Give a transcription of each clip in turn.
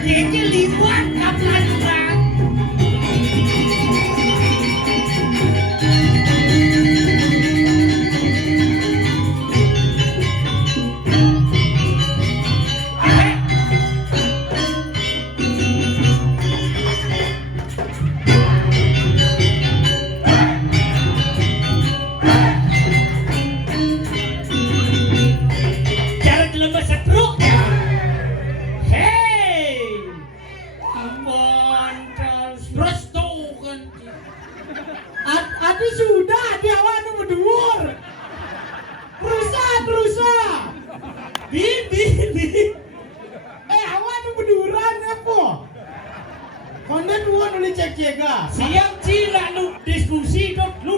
Kayaknya libat kaplan bang. Siap cila lu diskusi lu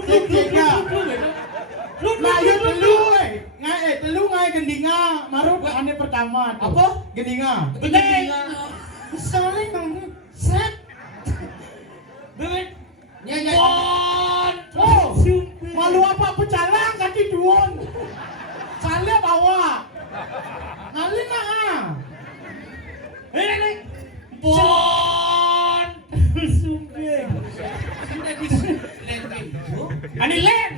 telu ngai gendinga maru ane pertama tuh. Apa? Gendinga. Soalnya kamu set. Bebek. Nyanyi. Oh, malu apa pecalang kaki duon. Salnya bawa. Ngalin ah. Nek. Bon. Sumpah. Ani len.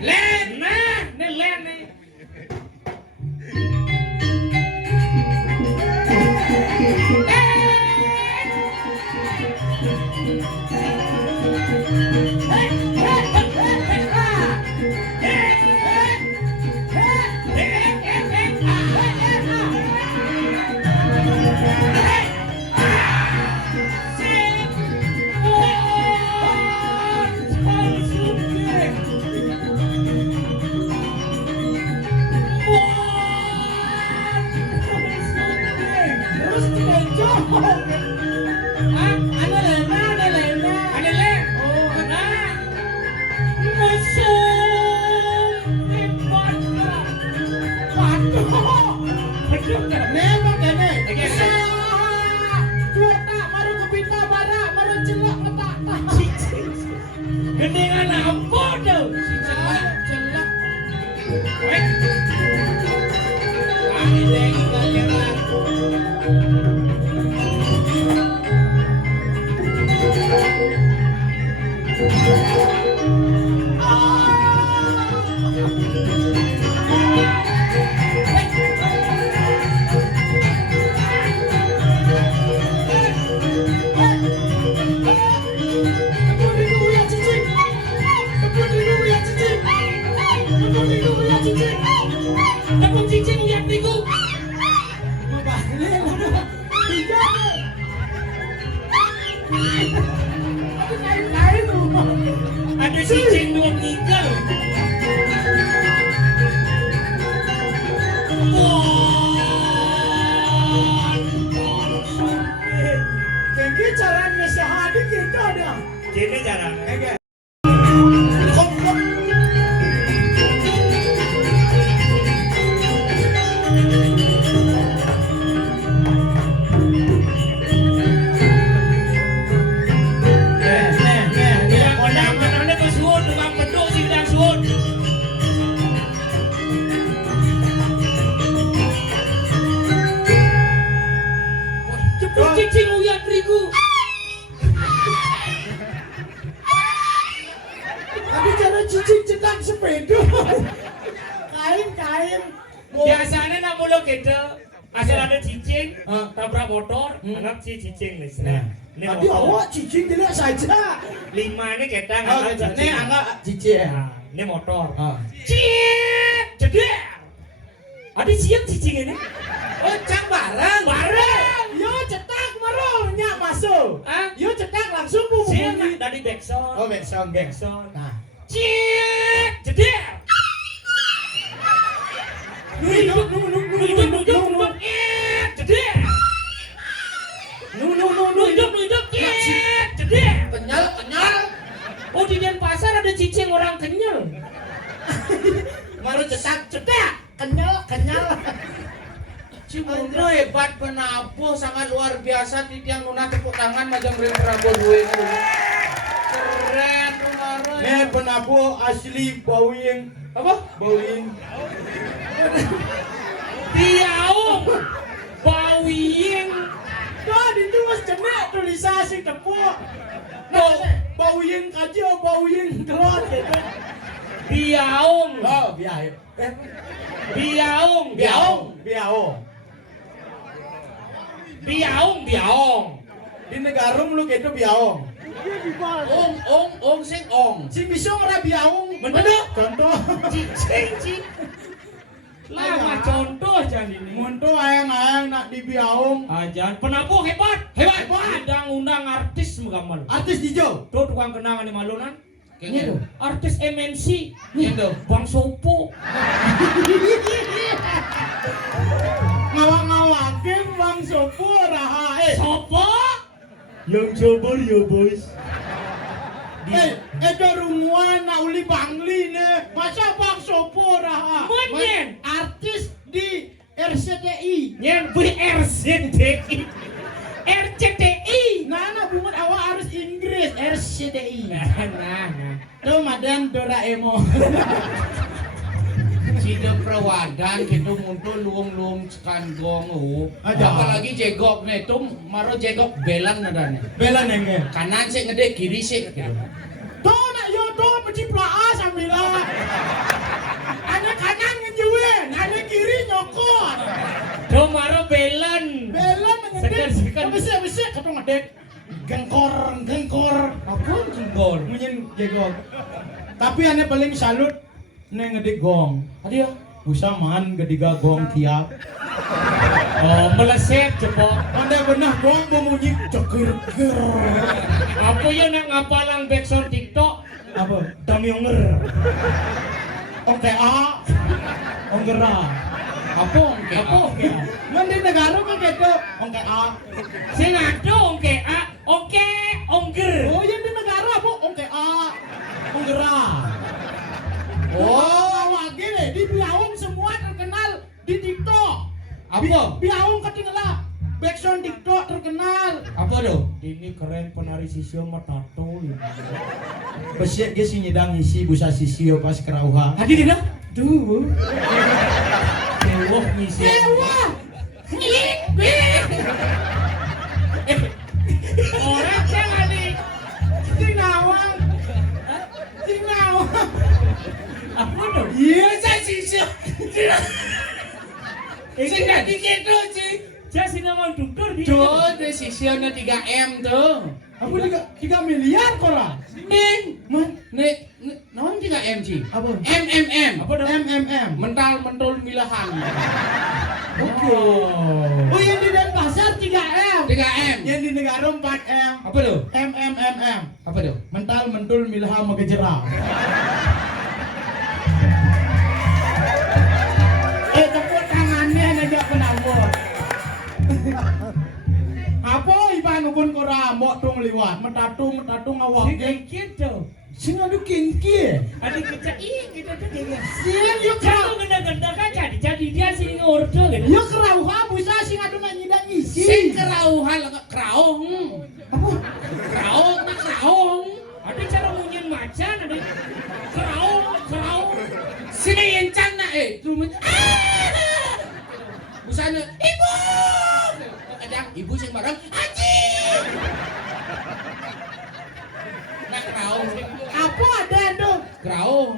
Nah, ne len nih. Gendingan apa tuh? Si celak. Kami lagi kalian. Tepung cincin lihat niku. Ada cincin dua nikel. Jadi caranya sehari kita ada. Jadi jarang. Cicing uyah terigu. Tapi cara cicing cetak sepeda. Kain. Biasanya nak mulu gitu. Asal ada cicing, tabrak motor, anak cicing nih. Tadi awak cicing tidak saja. 5 ini kita Ini anggap cicing. Ini motor. Cik, jedek. Ada siap cicing ini? Oh, cak bareng. Yo cetak marah nyak masuk. Yo cetak langsung bu. Siap dari backsound. Oh backsound. Nah, cik, jedek. Duduk. Jedek. Baru cetak, kenyal. Cimundo hebat penabuh sangat luar biasa titiang nuna tepuk tangan macam beri Prabowo duit itu. Keren Nunaro. Penabuh asli Bawing. Apa? Bawing. Diaung Bawing. Kan itu mas cemek tulisasi tepuk. Bawing aja, Bawing kelot gitu. Diaung. Oh, biaya. Biaung. Di negarum lu gitu biaong. Sing ong. Si bisa ora biaong. Bener. Contoh. Cing. Lama contoh jangan ini. Munto ayang-ayang nak di biaong. Jangan penabuh hebat. Undang-undang artis menggambar. Artis hijau. Tuh tukang kenangan di Malunan. Kayaknya Artis MNC. Itu. Bang Sopo. Ngawak-ngawakin Bang Sopo raha. Sopo? Yang sabar ya boys. Itu rumuan nak uli bangli ne. Masa Bang Sopo raha? Menyen. Artis di RCTI. Yang RCTI. Nah, buat awak harus Inggris RCTI. Nah. Tuh madan Doraemon. Cida perawadan gitu muncul luung-luung sekandong. Aja. Apalagi jegok nih tuh maro jegok belan nadanya. Bela nengge. Kanan sih ngede kiri sih gitu. Tuh nak yo tuh penciplaa sambilan. Ada kanan ngejuin, ada kiri nyokot. Domaro Belan. Bela Sekan. nengge. Bisa kata ngedek. Gengkor. Apa jenggol? Munyin jegok. Tapi ane paling salut neng ngedek gong. Tadi ya. Usaman gediga gong kiap. Oh, meleset cepok. Anda benar gong bemunyi ceker. Apa ya nak ngapalang backsound TikTok? Apa? Dami onger. Oke A. Onggera. Apa ongke? Oke. Nanti negara kan gitu. Oke A. Sing ado oke A, oke onger. Oh yang di negara apa? Oke A. Onggera. Oh, lagi nih di Biawung semua terkenal di TikTok. Apa? Biawung ketinggalan. Backsound TikTok terkenal. Apa tuh? Ini keren penari sisio mah tato. Besiak dia si nyedang isi busa sisio pas kerauha. Tadi dia Duh. Dewah ngisi. Orang jangan nih. Sing nawang. Apa tuh? Iya. Saya sisir. Sing tadi gitu sih. Saya sih nama dokter di. Tuh, di sisirnya 3M tuh. Aku 3 miliar korang. Ning, nek non 3M sih. Apa? MMM. Apa tuh? MMM. Mental milahan. Oke. Oh yang di Denpasar 3M. 3M. Yang di negara 4M. Apa tuh? MMM. Apa tuh? Mental mentul milha megejera. Tepuk tangannya aja penabur. Apa iban ukun kora mbok tung liwat metatung awak Si gitu. sing adu kinki. Adik kita kita tuh kayak. Sing yo Kalau genda-genda kan jadi dia sini ngordo gitu. yo kerauha busa sing adu nyidang isi. Sing kerauhan kraung. Apa? Kraung na kraung. Ada cara munyin macan ada. Kerau. Sini yencang na rumahnya. Busana ibu. Kadang ibu sing bareng anjing. Nah kraung. Apa ada tuh? Kraung.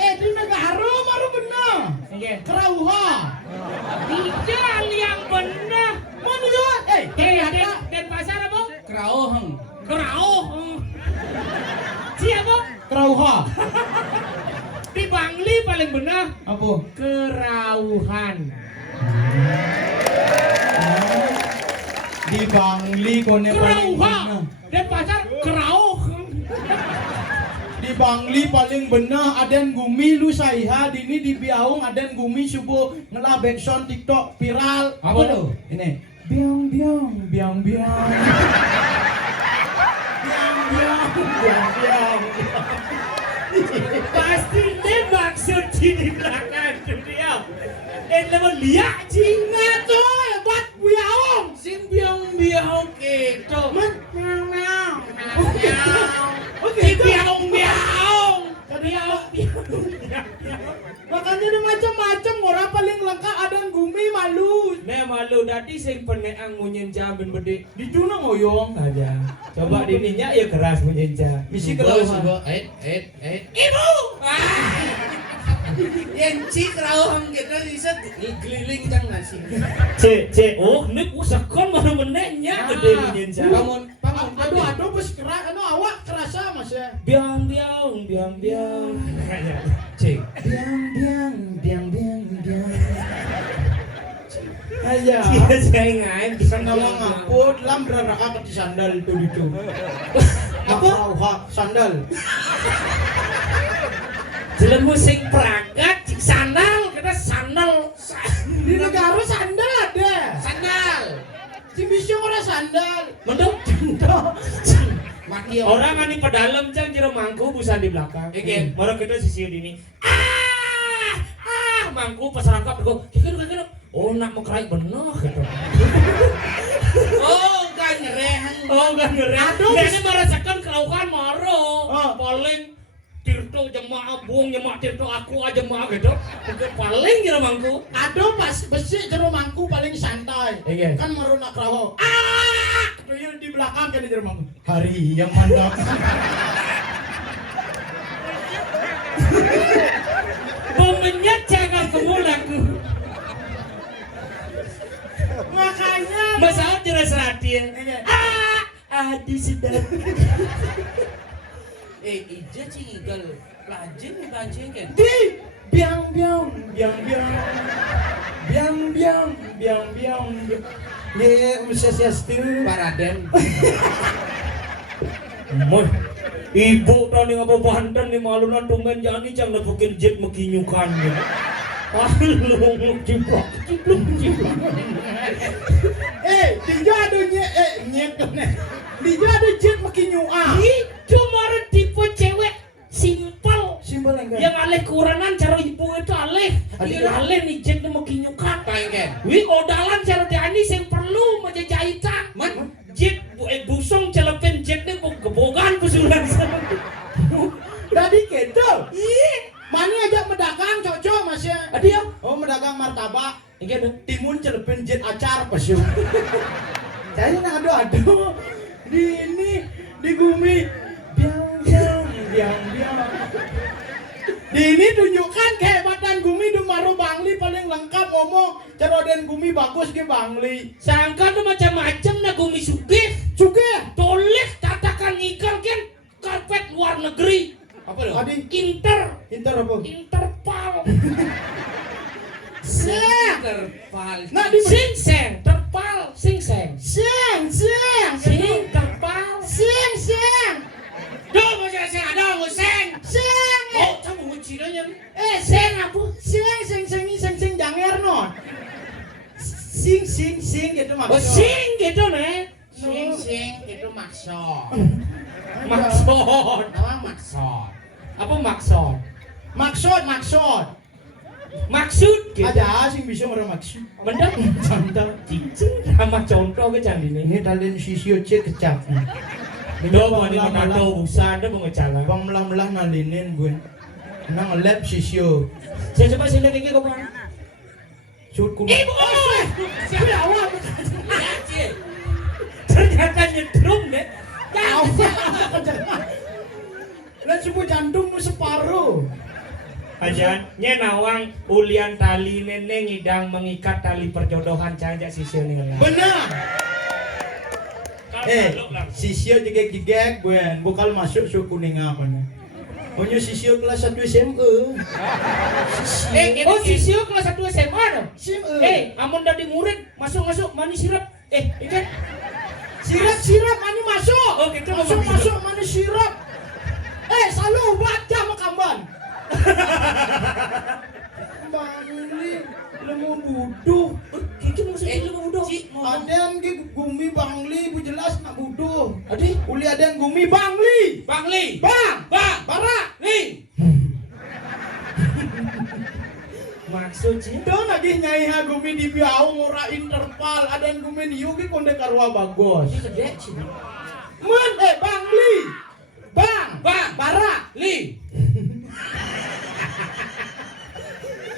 Di negara baru benar. Iya. Kerauha. Tidak yang benar. Mana yo? Ada Denpasar apa? Kraung. Kerau. Siapa? kerauha. Di Bangli paling benar. Apa? Kerauhan. Di Bangli kone paling Kerauha. benar. Denpasar kerau. Di Bangli paling benar aden gumi lu saiha dini di Biaung aden gumi subuh ngelah backsound TikTok viral. Apa tuh? Ini biang biang. Biang biang. Pasti ini maksud si di belakang tu dia. Lepas lihat cing. Ngaco hebat biaong. Sim biang gitu. Oke, Si biaong. makanya ada macam-macam orang paling lengkap adan gumi malu. Nek malu dadi sing peneang munyenja ben bede. Di Cuna ngoyong Aja. Coba dininya ya keras munyenja. Misi Bos, kelauhan. Ibu. Yang cik rawang kita riset keliling jang nasi. Cek. Oh, nek usakon mana menenya gede munyenja. Bangun. Aduh bos keras, awak kerasa mas ya. Biang. Cek. Biang. Aja. Saya ngain Sandal ngaput, lam beraraka ke sandal itu. Apa? Sandal. Jelemu sing pragat cik sandal kena sandal. Di negara sandal ada. Sandal. Si bisa orang sandal. Mendok. Maki Orang ani pedalem jang jero mangku busan di belakang. Igen. Baru kita sisi dini. Mangku pas rangkap kok. Kira. Oh nak mau kerai bener gitu. Oh, kan nyereh. Aduh, ini merasakan kelaukan maro. Oh. Paling Tirto jemaah buang jemaah Tirto aku aja jemaah gitu. Itu paling jero mangku. Aduh pas besi jero mangku paling santai. Iya. Kan meruna krawo. Tuyul di belakang kan di jero mangku. Hari yang mantap. Pemenyat jangan kemulaku. Makanya Masalah jelas ratin. Aduh sedap. Ija cigal lajin bancing kan. di biang. Dia usia-usia Paraden. Moy, ibu tani ngapa banten ni malunan tunggan jani jang nepukin jet mekinyukan ni. Alung ciplak. Dia ada nyek Dia ada jet makin nyua. Itu marah tipe cewek simpel. Simbol enggak? Yang alih kekurangan cara ibu itu alih. Dia alih nih jet mekinyukan. Pengen. Wi odalan cara diani yang perlu menjajahitan. Man. Jet busong celepin jet ni kebogan pesulan. Tadi gitu. Mani ajak medagang cocok mas ya. Dia. Oh medagang martabak. Ingin Timun celepin jet acar pesu. Saya nak adu. Di gumi biang. Di ini tunjukkan kehebatan gumi di Maru Bangli paling lengkap ngomong. Ceroden gumi bagus ke Bangli. sangka tu macam-macam na gumi sugih. Juga. Toleh tatakan ngikal kan karpet luar negeri. Apa dong? Adi Interpal. Terpal. Nah di Sing terpal. Sing. Sing. Duh macam sing ada sing. Oh, kamu ngucirannya. Sing apa? Sing janger non. Sing gitu Oh, maksud. sing gitu nih. Sing itu maksud. Maksud. Nama maksud. Apa maksud? Maksud gitu. Aja sing bisa orang maksud. Bener? Contoh cicing sama contoh ke candi ini. Ini talent sisio cek kecap. Do mau di tato busan, do mau ngecala. Bang melah nalinin gue. Nang lab sisio. Saya coba sini kiki kau bang. Shoot kuno. Ibu, siapa awal? Ternyata nyetrum deh. Lah subuh jantung separuh. Ajan, nawang ulian tali neneng ngidang mengikat tali perjodohan caja sisio nih lah. Benar. Sisio jegek buen, bukal masuk suku kuning apa nih? Punya sisio kelas 1 SMA. Oh sisio kelas 1 SMA dong? SMA. Amun dari murid masuk mani sirap. Ikan Sirap mani masuk. Oh, gitu, masuk mani sirap. Selalu baca makamban. Mbak ini lemu buduh. Kiki maksudnya lemu buduh. Aden ki gumi Bangli bu jelas nak buduh. Adi, Uli aden gumi Bangli. Bangli. Bang. Bang. Barak. Li. Maksud sih? Do lagi nyai ha gumi di biaung ora interval adan gumi yugi konde karua bagos. Ini gede sih. Mun Bang Li. Bang Bara Li.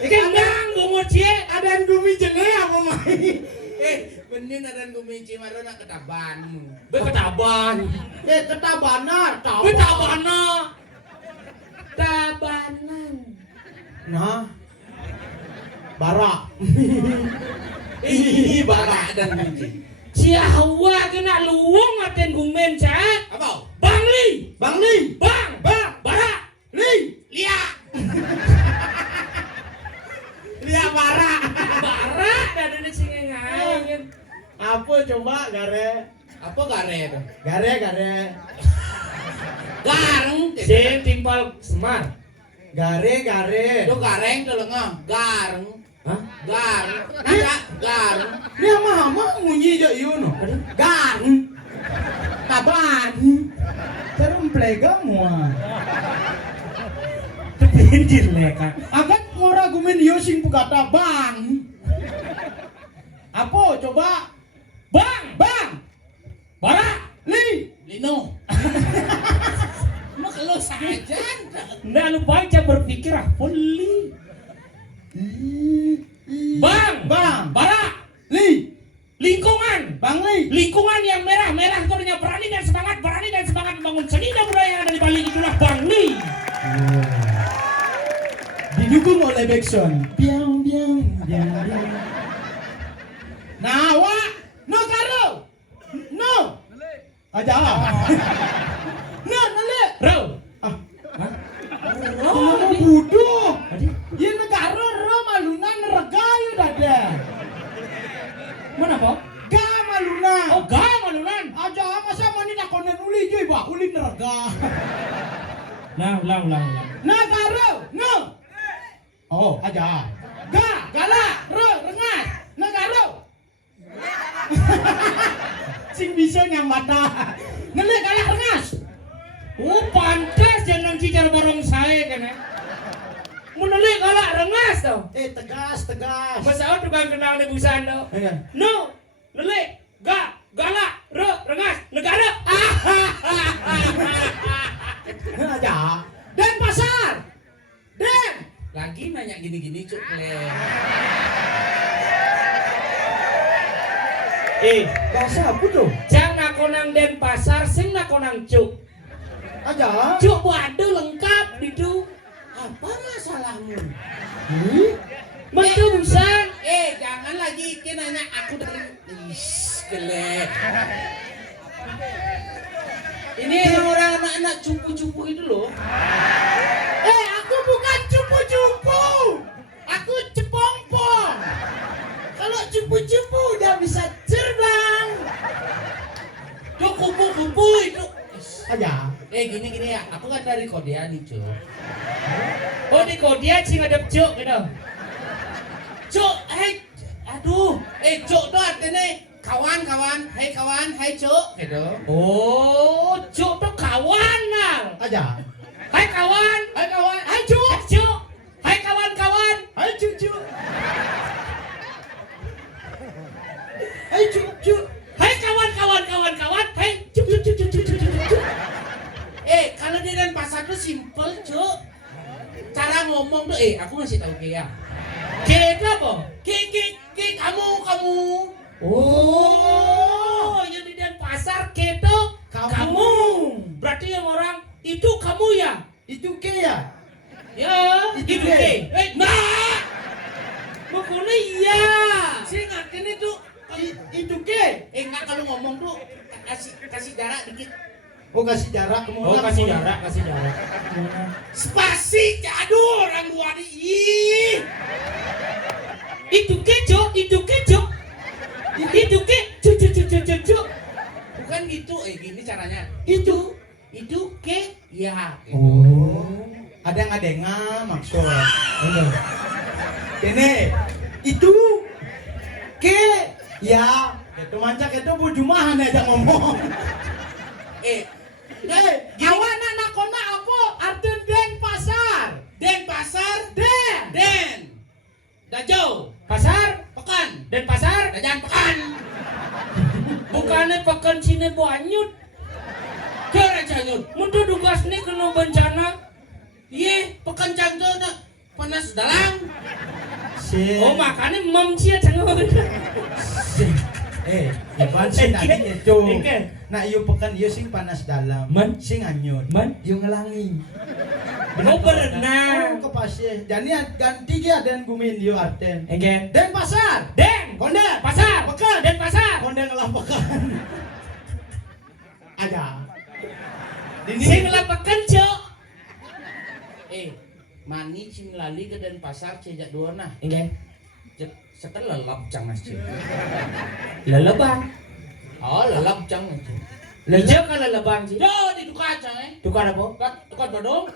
Ikan nang gumut cie. adan gumi jene apa mai? Benin ada gumici maro nak ketaban. Beketaban. Ketabana tahu. Betabana. Tabanan. Nah. Bara. Bara dan gumici. Ciawa kena luwung aten gumen cak. Apa? Bang Li. Bang Li. Bang. Bara. Li. Lia. Lia Bara. Bara dan ada singengan. Apa coba gare? Apa gare itu? Gare. Gareng. Sen timpal semar. Gare. Itu gareng tuh lengah. Gareng. Hah? Gareng. Nada gareng. Dia mah munyi je ieu no. Gan. Taban. Terus plega mua. Pinggir leka. Agat ngora gumen ieu sing pugata bang. Apa coba? Bang. Bara. Li. Lino. Mak lu saja. Nggak lu baca berpikir puli. Bang. Bara. Li. Lingkungan. Bang Li. Lingkungan yang merah kodonya berani dan semangat membangun seni dan budaya yang ada di balik itulah Bang Li. Didukung oleh Bekson. Biang. Nah, no karo. No. Aja. No, nale. Ro. Ah, Oh, bodoh. Ye negara ro malunan regayu dada. mana po? Ga malunan. Oh, gaya malunan. Aja masa mani nakonen uli joy ba uli nerga. Lang. Negara. No. Oh, aja. Gala, ro, rengas. Negara. Sing bisa nyang mata. Nele galak rengas. Oh, pantas jangan cicar barong saya kan ya. Menolak galak rengas tau. Tegas. Masa tukang kenal di busan tau. Iya. No, nelek, galak, rengas, negara. Aja. Dan pasar. Den. Lagi nanya gini-gini cuk le. Bahasa apa tuh? Jang nakonang den pasar, sing nakonang cuk. Aja. Cuk waduh lengkap itu. Apa masalahmu? Betul busan. Jangan lagi ke nanya aku dari kelek. Ini orang anak-anak cupu-cupu itu loh. Aku bukan cupu-cupu. Aku cepong-pong. Kalau cupu-cupu udah bisa terbang. Itu kupu-kupu itu. Aja. Gini ya, aku kan dari Korea nih cuk. Oh di Kodia sing ada cuk gitu. Cuk, aduh, cuk tuh artinya kawan, hai cuk, gitu. Oh cuk tuh kawan lah. Aja. Hai kawan, hai cuk, hai kawan-kawan. Hai cucu. Hai cucu. Hai kawan-kawan, hai cuk. Kalau di Denpasar tuh simple cuk. Cara ngomong tuh, aku ngasih tahu ya. Kita apa? Kamu. Oh, yang di Denpasar kita kamu. Berarti yang orang itu kamu ya? Itu ke ya? Ya, Itu itu ke. Nah, bukannya iya. Saya ngatain itu. Itu ke? Enggak kalau ngomong tuh kasih jarak dikit. Oh kasih jarak ke Oh, kasih jarak. Spasi, aduh orang luar ih. Itu kejo. Cuk. Bukan gitu, gini caranya. Itu. Itu ke ya. Oh. Adang-adanga maksud. Ini itu ke ya. Itu mancak itu bujumahan aja ngomong. Gini. Awan anak kona apa? Artinya Denpasar. Denpasar. Den. sini banyut. Kira canyut. Mundur tugas nih kena bencana. Iya, pekan cangco nak panas dalam. Oh makanya memcia jangan. Iban sing tadi itu. Ike. Nah, iyo pekan iyo sing panas dalam. Man. Sing anyut. Man. Iyo ngelangi. Oh berenang. Oh, kepasih. Jadi ganti dia dan gumin iyo arten. Ike. Den pasar. Den. Konde. Pasar. Pekan. Den pasar. Konde ngelah pekan. Ada. Sing lapakan cok. Mani cing lali ke Denpasar cejak dua nah. Ike. Sekan lelap cangas cing. Lelebang. Oh, lelap cangas cing. Lejo kan lelebang sih. Yo, di tukar cang Tukar apa? Tukar badong.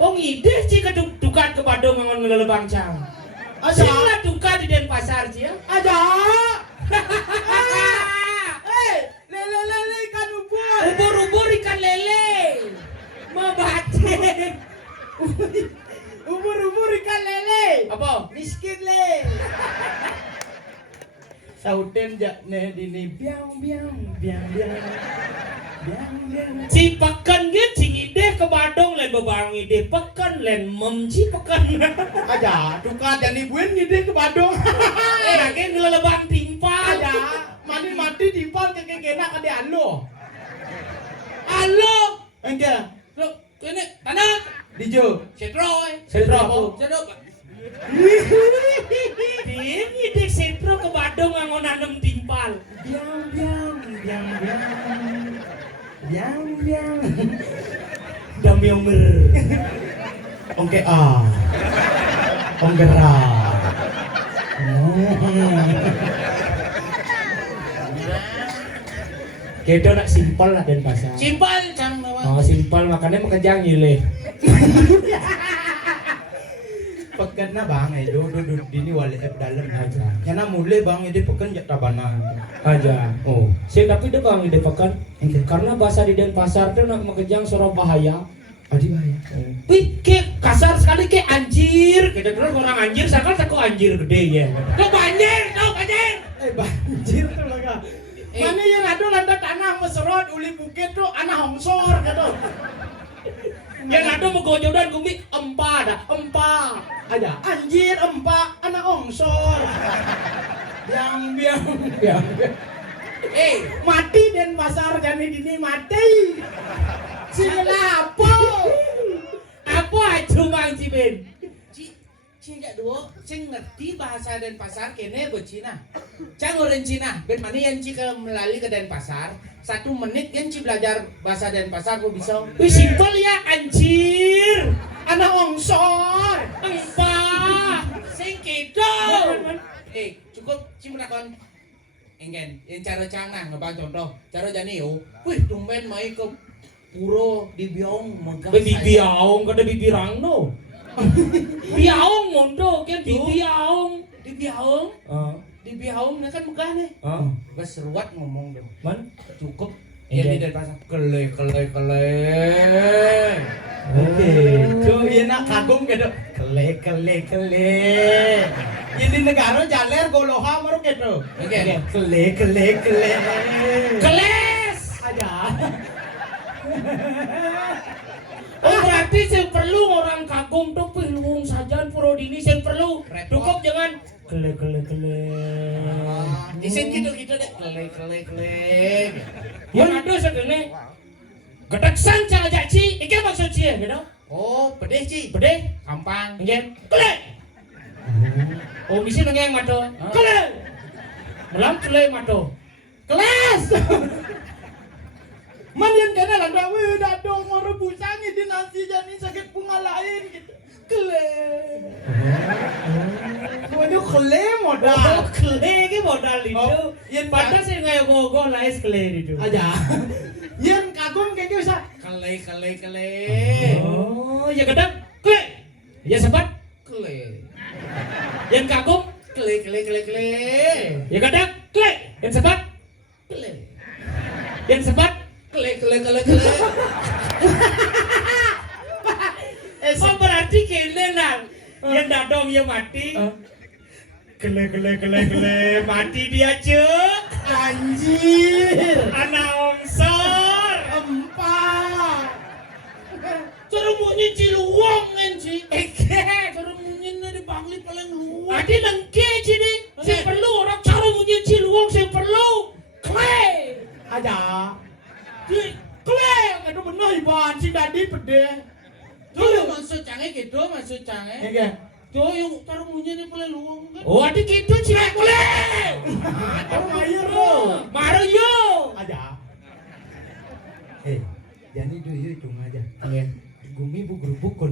Oh ngide sih ke tukar ke Badung ngangon ngelelebang cang. Ada. Sing lah tukar di Denpasar sih ya. Ada. Lele ikan ubur. Ubur-ubur ikan lele. Mabatin. Ubur ikan lele. Apa? Miskin le. Sauten jak ne dini biang. Si pekan gitu si ide ke Badung len bebang ide pekan len memci pekan. Aja, tukar jadi buin ngide ke Badung. Lagi ngelelebang timpal. Aja, mati dipal ke kena ke dia alo. Halo. Engke, Lo, kene tanah. dijo. Setro. Setro apa? Setro. Dia ide setro ke Badung ngangon nanem timpal. Biang. Dami omer. Ongke a. Onggera. Kedo nak simpel lah Denpasar. Simpel cang mewah. Oh simpel makanya makejang gile. Pekan na bang do dini wali dalam aja. Karena mulai bang ini pekan jak tabana. Aja. Oh. Sih tapi dia bang ide pekan. Engke. Karena bahasa di Denpasar tuh nak makejang suara bahaya. Adi bahaya. Wih, kayak kasar sekali kayak anjir. Kita terus orang anjir, sekarang aku anjir gede ya. Tuh banjir. Banjir tuh laga. Mana yang ada lantai tanah meserot uli bukit tuh anak hongsor gitu. Yang ada megojodan gumi empa dah. Aja anjir empat anak hongsor. Biang. Mati Denpasar jadi dini mati. Sila Apa cuma si Ben? Cing jak dua, cing ngerti bahasa Denpasar kene becina. Cang orang Cina, ben mana yang ci ke melalui ke Denpasar, 1 menit kan ci belajar bahasa Denpasar kok bisa. Wih simpel ya anjir. anak hongsor. Empa. Sing kedo. Cukup ci menakon. Engen, yang cara cangah ngebang contoh, cara jani yo. Wih, tumben mai ke puro di Biong megah. Bibiaong kada bibirang no. Biaong mondo kan bibiaong. Di Biong. Ah. Di Biong kan megah nih. Ah. Bas seruat ngomong dong. Man? Cukup. Iya. Yang di Denpasar kele. Oke. Tuh iya nak kagum gitu. Kele. Ini negara jaler goloha maru gitu. Oke. Kele. Keles. Aja. Oh berarti yang perlu orang kagum tuh pilung saja puro dini yang perlu. Cukup jangan kele. Isen gitu deh. Kele. Yang ada segini. Gedeksan cara jaci, iki maksud cie gitu. Oh, pedih ci. Bedeh, Kampang. ngen, kele. Oh misi nengeng mato, kele. Melam kele mato. Keles. Man yang kena lah dah weh dah dong mau rebusan ini nasi jadi sakit bunga lain gitu. Kele. Waduh kele modal. Kele ki modal itu. Oh, yang Padahal saya nggak go lais kele itu. Aja. Yang kagum kayak gitu bisa. Kele. Oh, ya gedek, kele. Ya sebat, Kele. yang kagum, Kele. ya gedek, kele. Yang sebat, Kele. yang sebat. Kele. Oh berarti kele lah. Yang dadong ya mati. Kele mati dia cek. Anjir. Announcer. Empat. Cara munyi Ciluwang enci. Cara munyi di Bangli paling luang. Adi lengke sini. Saya perlu orang cara munyi Ciluwang saya perlu. Clay. Aja. Di klek ada benar iban si dadi pede. Tuh maksud canggih gitu, maksud canggih. Oke. Tuh yang cara munyi ini paling luang kan. Oh adi gitu sih Clay. Ada mayer lo. Mario. Aja. Jadi dulu cuma aja. Gumi bu gerubuk kon.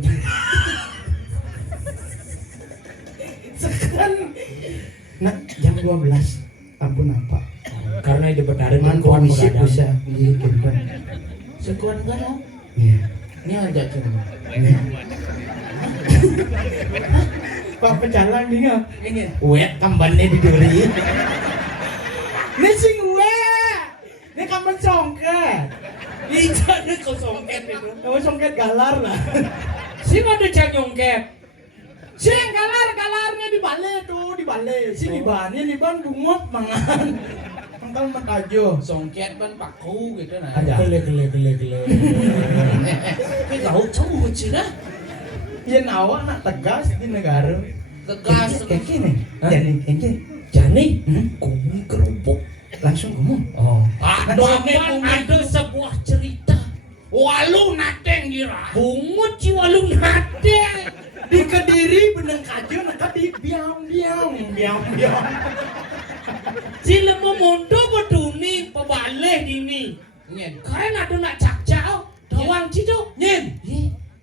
Sekarang nah jam 12 ampun apa Karena itu bertarik man komisi bisa jadi kentang Sekuan galau. iya Ini aja cuma. pak pecalang nih nggak Ini. wet kambannya di duri ini sing wet ini kamban songket Ini jadi kosongket itu. kamu songket galar lah sih ada nyongket. sing galarnya di bale tuh di bale sing ibannya di ban bungut mangan kental matajo Songket ban paku gitu nah. Ada. Gele. Kayak gaul cuma Cina. Yen awak nak tegas di negara. Tegas. Kayak gini. Jadi Jani, Hmm? kumi kerupuk. langsung ngomong. Oh. Bahkan ada sebuah cerita. Walu nateng gira. Bungut si walu nate. Di Kediri beneng kajo nak di biang. Si lemo mondo beduni pebaleh dini. Nyen. Karena ada nak cakcau. Tawang cicu. Nyen.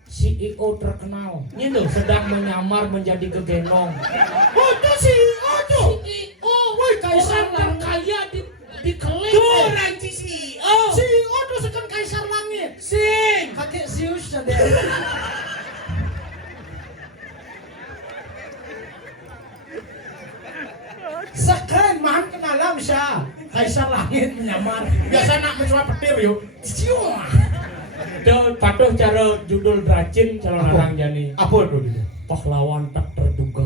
CEO terkenal. Nyen tuh. Sedang menyamar menjadi kegenong. Oh tuh si, oh tuh. CEO. Woi kaisar Orang terkaya di kelip. Tuh ranci CEO. Si, oh tuh sekan kaisar langit. Sing. Kakek Zeus ada. Sekan man kenalan bisa. Kaisar langit menyamar. Biasa nak mencoba petir yuk. Siu. Itu patuh cara judul Dracin calon Apa? orang Jani. Apa tuh dia? Pahlawan tak terduga.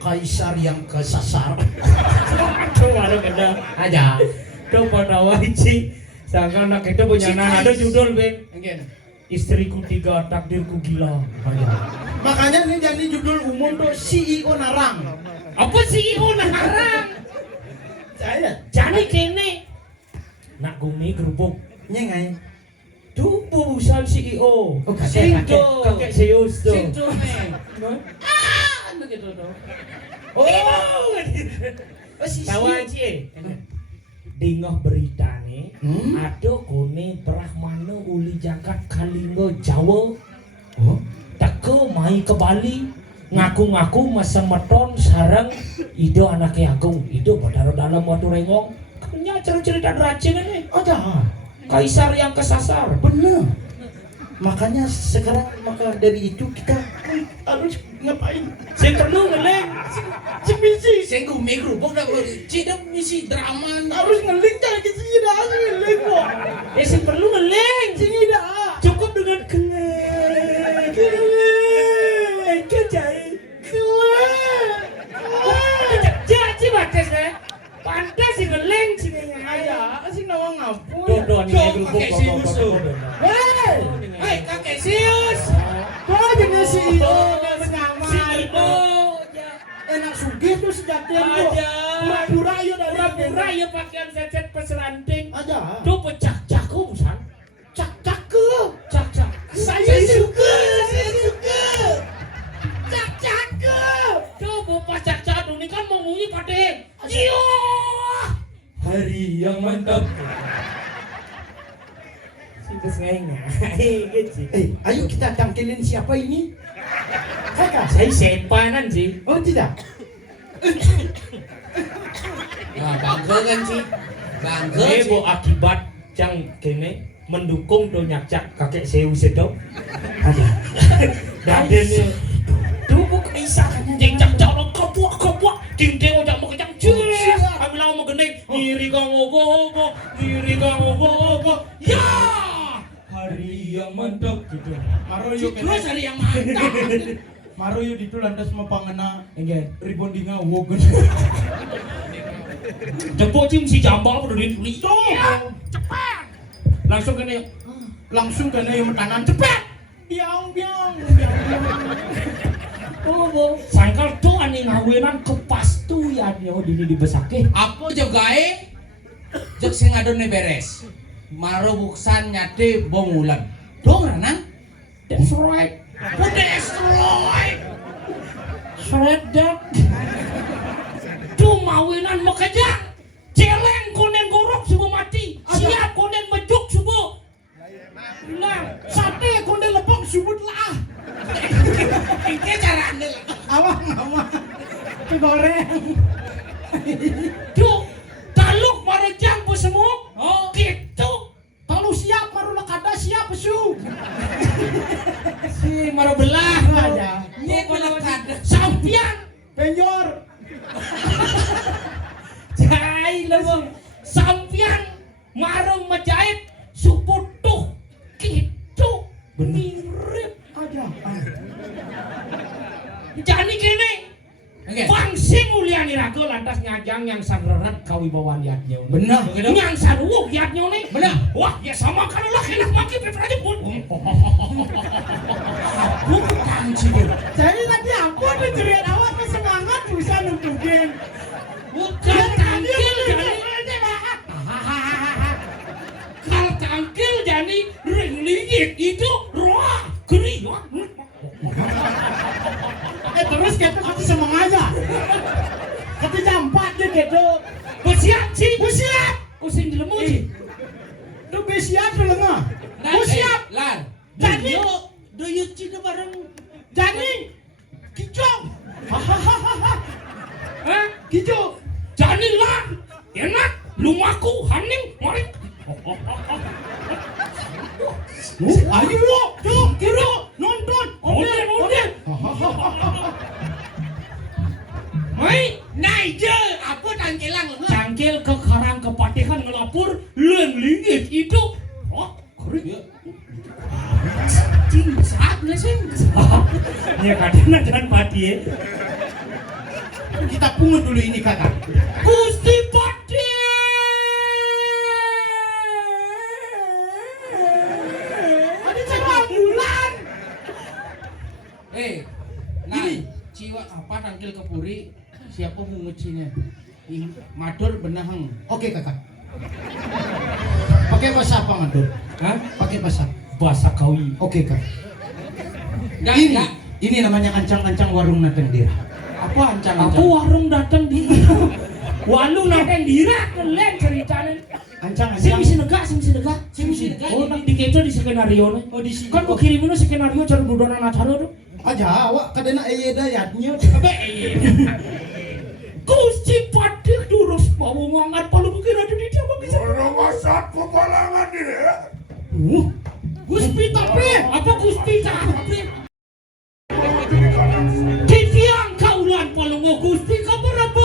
Kaisar yang kesasar. Itu ada kena. Aja. Itu pada wajib. Sangka anak itu punya anak ada judul Ben. Ngen. Istriku 3, takdirku gila. Makanya ini jadi judul umum tuh CEO Narang. Apa CEO narang? Saya Jani kene. Nak gumi gerubuk. nyengai. Tuh bubusan CEO. Oh, kakek, Sing kakek. tuh. Kakek Zeus tuh. Sing tuh nih. Nah. Begitu tuh. Oh. Si Tahu aja. Dingoh berita nih. Ada kone Brahmana uli jangkat Kalinga Jawa. Oh. Teko mai ke Bali. Ngaku-ngaku masa meton sarang Ido anaknya Agung. Ido padahal dalam waktu rengong. Kenya cerita Dracin ini. Ada. Kaisar yang kesasar. Bener. Makanya sekarang maka dari itu kita harus ngapain? Sing perlu ngeleng. Cimisi Sing gumi kerupuk dah cida misi drama. harus ngeling jangan kita tidak harus ngeling kok. Sing perlu ngeleng. Sini tidak. Cukup dengan keleng. Keleng. Kejai. Jadi batas deh. Pantas sih ngeleng sih Aja, asing nawang ngapun. Dodon ini Cok, gerubuk pakai Zeus tuh. Hei, Hei kakek Zeus. kau jenis CEO Si senyaman. Ido. Enak sugih tuh sejatian tuh. Aja. Pura-pura ya dari Pura-pura ya pakaian set peselanting. Aja. Tuh pecah cakup san. Cakep. Cak. Saya suka. Cakep. Tuh bapak cak ini kan mau bunyi pade. Iyo. Hari yang mantap. Si bos gitu. Ayo kita tampilin siapa ini? Kakak. Saya sepanan sih. Oh tidak. Nah, bangga kan sih. Bangga Saya sih. mau akibat yang kene mendukung tuh nyakcak kakek Zeus itu. Ada. Dadennya. Tuh kok kaisar cak lo kopok. Dinding ojak mau kecam cies. Ambil mau gendeng. Ngiri kang obo. Ya. Hari yang mantap gitu. Maroyo Terus hari yang mantap. Maroyo itu lantas mapangana Enggak. ribondinga wogen. Jebok cim si jamba udah ditulis. Cepat. Langsung kena yang tanan cepet. Biang. Oh, sangkal tuh ani ngawinan kepas tuh ya nyo dini dibesake. Apa jogae? Jek sing adone beres. Maro buksan nyate bongulan. Dong ranang. That's right. Apa destroy? Shredded. Tuh mawinan makanya. Celeng konen gorok subuh mati. Siap konen mejuk subuh. Nah, sate konen lepok subuh lah. Iki carane. Awang. Kegoreng. Tuh, taluk marejang pesemuk. Oh, Gitu. Kalau siap baru lakada siap pesu. si maro belah Aja. Nye pelekat. Sampian. Penjor. Jai leweng. Sampian. Marung menjahit. Suputuh. Gitu. Mirip. Aja. Jani kene. Oke. Wangsi mulyani raga lantas ngajang yang sareret kawibawan yatnya. Bener. Yang saruh yatnya nih. Bener. Wah, ya sama kan lah enak maki aja pun. Bukan sih. Jadi nanti aku tuh ceria awak semangat bisa nutupin. Bukan tangkil jadi. Kal tangkil jadi ring ligit itu roh geri. Terus kita kasih semangat aja. Kita jampat dia gitu. Bersiap sih. Bersiap. Using jelemu sih. Tuh bersiap tuh lengah. Bersiap. Lan. Jadi. Doyut cina bareng. Jadi. Kicau. Hah? Kicau. Jadi lah. Enak. Lumaku haning maring. Ayo lo. Tuh. Kiro. Nonton. Model. Mai. Nigel, apa tangkilang lu? Cangkil ke karang kepatihan ngelapur len ligit itu. Oh, keren. Cing, saat lah sing. Ya kadang jangan mati ya. Kita pungut dulu ini kakak. Gusti Pati. Ada cewek bulan. Nah, Ini. ciwa apa tangkil ke puri? Siapa mengucinya? Madur benaheng. Oke kakak. Pakai bahasa apa ngatur? Hah? Pakai bahasa. Bahasa Kawi. Oke kak. Enggak. Ini namanya ancang-ancang warung nateng dira. Apa ancang? Apa warung datang di warung datang dira kelen ceritanya. Sing bisa negak. Oh, nak dikeco di skenario nih. Oh di sini. Kan gua kirimin skenario cara budonan acara tuh. Aja awak kadena dayatnya. Abe. Gusti Pati durus bawa mangat palu mungkin ada di dia bisa. Orang masak pepalangan ini. Gusti tapi apa Gusti tapi? Di tiang kaulan palu mau Gusti keberbakan.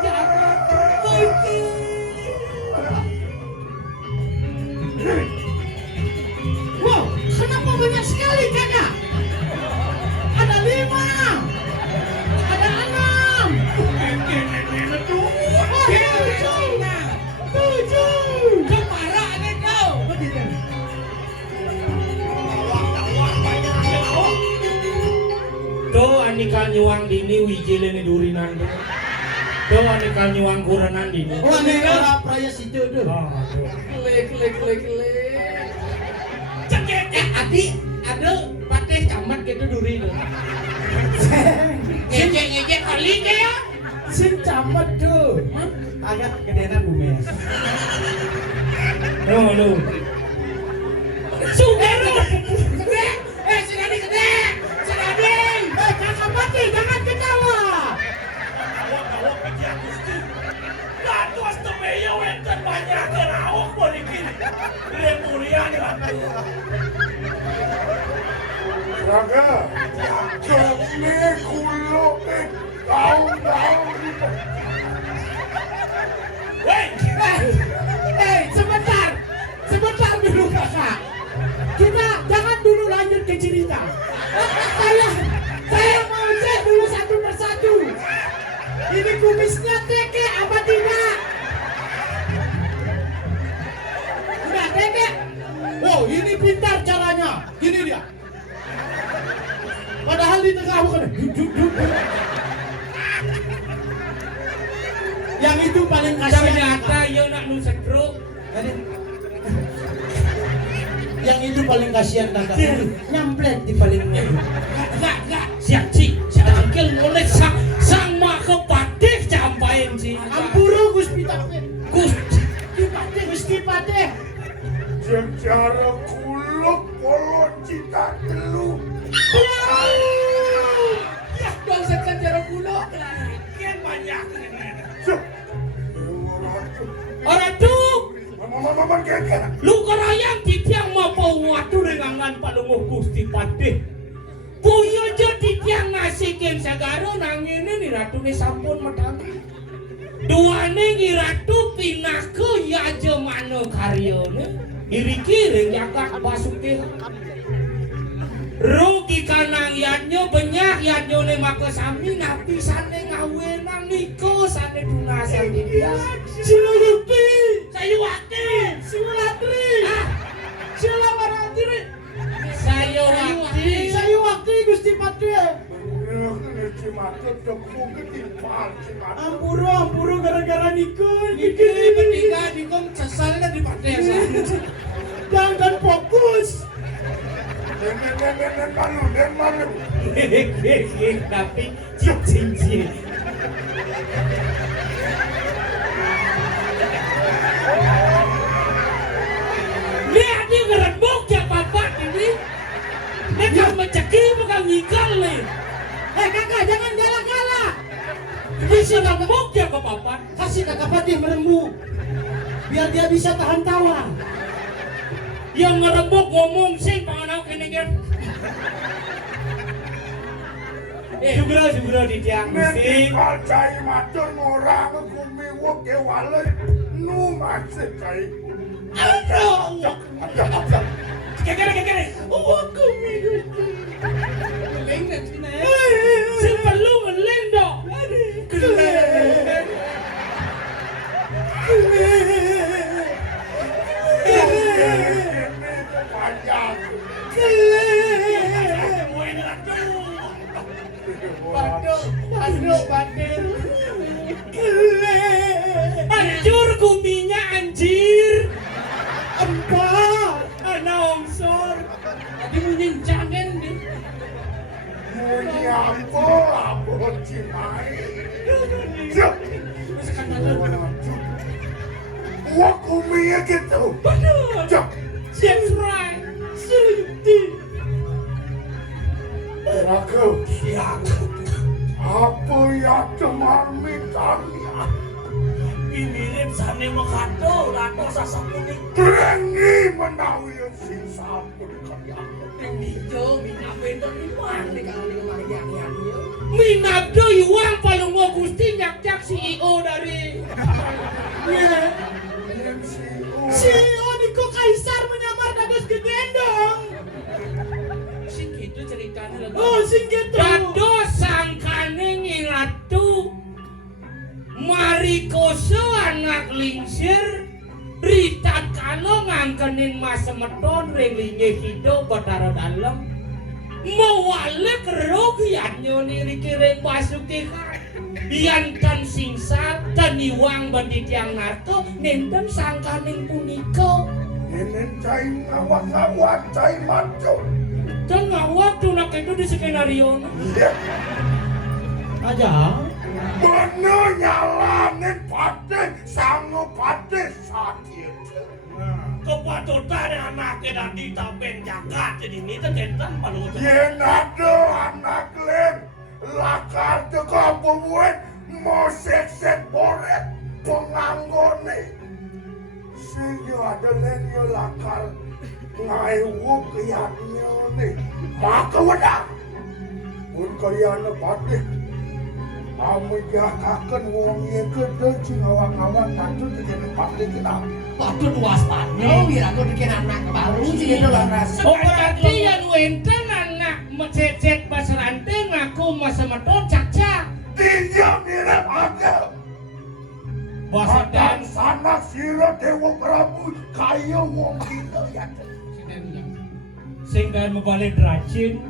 Jangan pergi. Wow, kenapa banyak sekali kakak? Ada 5. Ada 6. Tujuh. Kemarah ada kau. Tuh anikal nyuang dini wijilene durinan tuh. Tuh anikal nyuang kuranan dini. Oh, ini orang praya situ tuh. Kele. Cekek adi ada pateh camat gitu duri tuh. Ngejek kali ya. Sing camat tuh. Agak kedenan bumes. Lu. Sugero. Gede. Sinadi gede. Sinadi. Kakak mati, jangan ketawa. Latos tumeyo enten banyak kerawak balikin. Lemurian kan. Raga, kami kulo tahun-tahun itu. Sebentar dulu kakak. Kita jangan dulu lanjut ke cerita. Saya mau cek dulu satu persatu. Ini kumisnya TK. kan. Yang itu paling kasihan. Ternyata yo nak nu stroke. Yang itu paling kasihan kakak. Nyamplet di paling Enggak. Siap Ci. Siap angkel mulai sang mak kepadeh campain Ci. Ampura Gusti Patih. Gusti Patih. Secara kuluk polon cita telu. Ya, dong sekan cara kulo. Kian banyak. Orang Orang tuh Mama kira-kira. lu kerayang titiang mau watu rengangan palunguh Gusti Patih. Puyo jo titiang nasikin sagaro nangine ni ratu ni sampun medang. Duane ni ratu pinah ke yajo mano karyone. Iri-kiri yakak basuke. Rugi kanang yadnyo banyak yadnyo ne maka sami napi sane ngawenang niko sane dunasan dia. Silawati. Sayuwati. Silatri. Silawarati. Sayuwati Gusti Patih. Ampura gara-gara nikun. Iki bertiga dikom sesalnya di Patih Dan fokus. Dan malu. tapi cincin. Lihat dia ngerembuk ya bapak ini. Dia kan menceki bukan ngikal nih. Kakak jangan galak-galak. Bisa ngerembuk ya ke bapak. Kasih kakak Patih merembuk. Biar dia bisa tahan tawa. Yang ngerembuk ngomong sih panganau kini kan. Juga di tiang Nanti musik. cai matur ngorang kumiwuk ke walen nu masih cai. Aduh. Kekere. Leng dan Cina ya. Si perlu ngeleng dong. Badir. Hancur kuminya anjir. Empat. Anak ongsor. Tadi menyincang kan di. Nyampo apa cimai. Wah kuminya gitu. Betul. That's right. Suti. Ragu. Apa ya cemar mitanya? Mirip sane makato rato sasapuning. Berengi menawi sisa pun kaya. Hijau, minyak bento di mana kalau di kemarin yang Minabdo iwang palungo Gusti nyak-nyak CEO dari CEO Niko Kaisar menyamar dados gegendong. sing gitu ceritanya lagu. Oh, sing gitu. dados sangkane ngiratu marikoso anak lingsir Rita kalo ngangkenin mas semeton relinge hidup batara dalam mawale kerugian nyoni rikiring basuki yang tan singsa tan iwang bandit yang narto nenten sangkaning puniko Ini cai ngawak-ngawak cai macul. dan ngawak tuh nak itu di skenario Aja. Bener nyalanin pate sanggup pate sakit. kepatutan anaknya dan ditapeng jagat jadi ini tenten palu Yen ada anak lem lakar teka pembuat mau sek-sek boret penganggone. Sehingga ada lem yang lakar ngaiwu kayaknya nih. Maka wadah pun kayaknya pate. Kamu jakakan wong yang kedua cing awak-awak takut dengan pate kita. Patut waspada, biar aku bikin anak baru sih itu lah rasa. oh berarti yang wenten anak mececet pas ranting aku mas semeton cak-cak Tiga mirip agak. bahasa Dan dan sana sira Dewa Prabu kaya wong kita ya. sehingga membalik rajin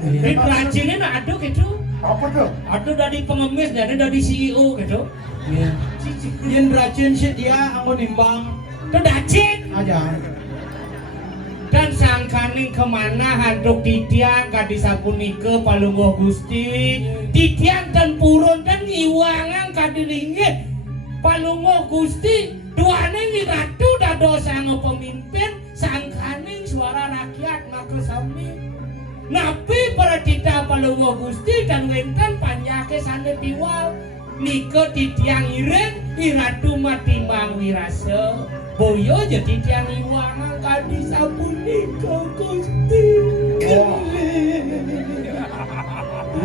Di Brazilnya nak ada gitu. Apa tuh? Ada dari pengemis dan ada dari CEO gitu. Yen racun sih dia anggo nimbang Itu dacin. aja. Dan sangkaning kemana handuk titiang kadi sapunika palungguh Gusti. Titiang dan purun dan iwangan kadi ringgit palungguh Gusti. Duane ratu dado sang pemimpin sangkaning suara rakyat maka sami. Napi para tita palungguh Gusti dan wenten panjake sane piwal. Nika titiang iren iratu matimbang wirasa. Boyo jadi tiang iwangan kadi sapunika Gusti.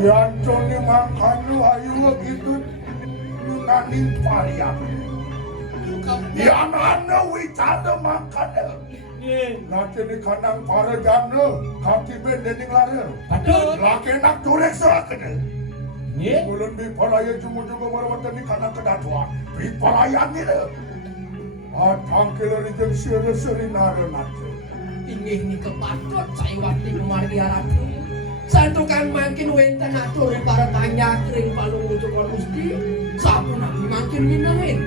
Yan Johnny makan lu ayo gitu. Yunaning pariak. Yan ane wicara makan. Laki ni kanang para jana, kaki ben dening lara. Betul. Laki nak turek serakan. Nggih. Mulun bi palaya jumu-jumu marwatan ni kanang kedatua. Bi palaya ni le. Atang kila rijeng siri-siri nara nanti. Ingih ni kepatot saiwati kumargi aratu. Satu kan makin wenten atur para tanya kering palung ucukon Gusti. Sapu nabi makin minahin.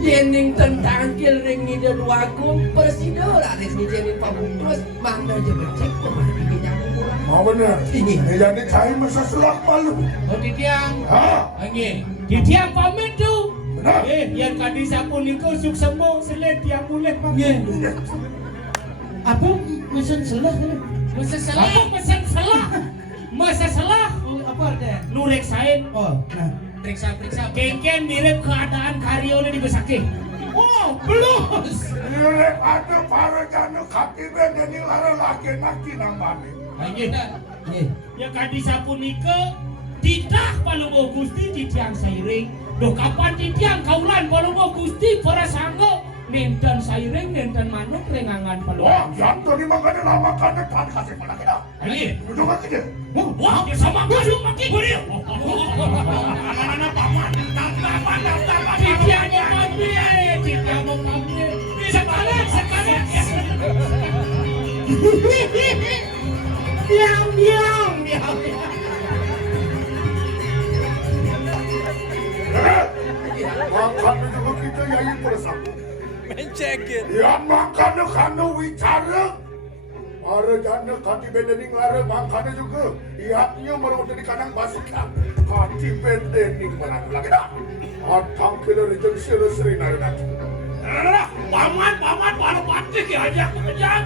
Yening tentang ring ni dia dua kum persido raris ni jadi pabungkus mana je becek kumargi yang kurang. Mau bener? Ingih. Ni jadi kai masa selak malu. Oh titiang. Ha? Nggih. Titiang pamit tu. Benar? Yang kadi sapunika suk sembuh selet tiang boleh Nggih. pamit. Apa mesin selah ni? Masa salah, masa salah. Masa salah. Apa artinya? Lurek sain. Oh, nah. Periksa-periksa. Kengken mirip keadaan karyonya di Besaki. Oh, belus. Nilai ada para jana kaki ben dening lara laki-laki nang bani. Nggih. Nggih. Ya kadi sapunika titah palungguh Gusti titiang sairing. Duh kapan titiang kaulan palungguh Gusti para sanggo nenten sairing nenten manuk rengangan palungguh. Wah, yang tadi makan lama kan depan kasih pada kita. Nggih. Duduk aja. Wah, dia sama masuk makin boleh. Anak-anak paman, paman, titiangnya pamit, titiangnya pamit. Sekarang. Diam. Makan juga kita yai bersama. Yang makan kanu wicara. Para jana kaki bendening lara makan juga. Iatnya merawat di kanang basika. Kaki bendening mana lagi dah. Atang kila rijeng siri-siri nari nanti. Paman, baru batik ya aja kerjaan.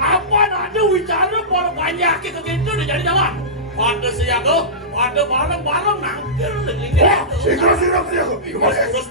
Apa ada bicara baru banyak kita gitu udah jadi jalan. Pada siaga, pada barang-barang nangkir. Wah, sikra kerja. Terus